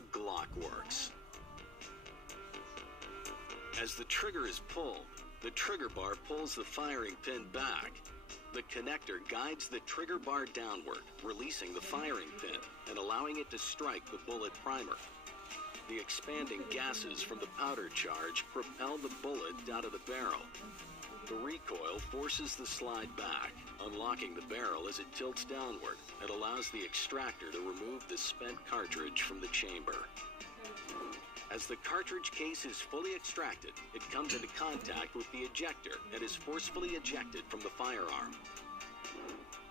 the Glock works. As the trigger is pulled, the trigger bar pulls the firing pin back. The connector guides the trigger bar downward, releasing the firing pin and allowing it to strike the bullet primer. The expanding gases from the powder charge propel the bullet out of the barrel. The recoil forces the slide back, unlocking the barrel as it tilts downward and allows the extractor to remove the spent cartridge from the chamber. As the cartridge case is fully extracted, it comes into contact with the ejector and is forcefully ejected from the firearm.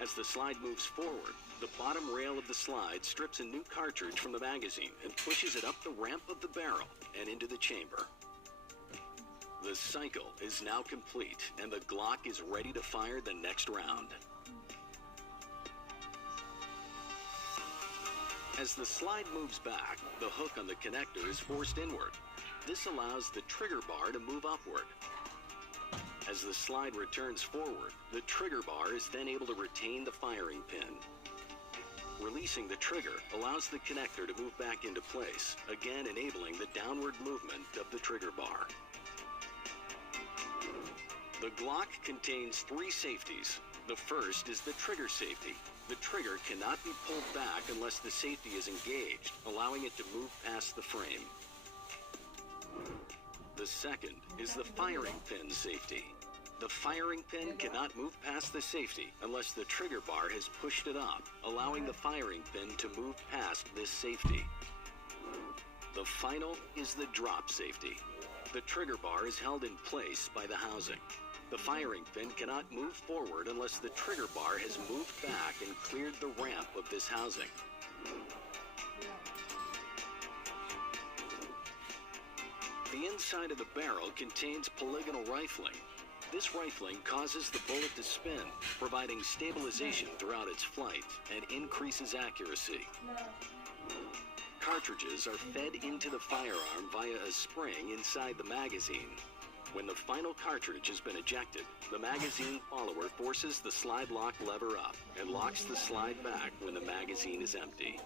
As the slide moves forward, the bottom rail of the slide strips a new cartridge from the magazine and pushes it up the ramp of the barrel and into the chamber. The cycle is now complete, and the Glock is ready to fire the next round. As the slide moves back, the hook on the connector is forced inward. This allows the trigger bar to move upward. As the slide returns forward, the trigger bar is then able to retain the firing pin. Releasing the trigger allows the connector to move back into place, again enabling the downward movement of the trigger bar. The Glock contains 3 safeties. The first is the trigger safety. The trigger cannot be pulled back unless the safety is engaged, allowing it to move past the frame. The second is the firing pin safety. The firing pin cannot move past the safety unless the trigger bar has pushed it up, allowing the firing pin to move past this safety. The final is the drop safety. The trigger bar is held in place by the housing. The firing pin cannot move forward unless the trigger bar has moved back and cleared the ramp of this housing. The inside of the barrel contains polygonal rifling. This rifling causes the bullet to spin, providing stabilization throughout its flight and increases accuracy. Cartridges are fed into the firearm via a spring inside the magazine. When the final cartridge has been ejected, the magazine follower forces the slide lock lever up and locks the slide back when the magazine is empty.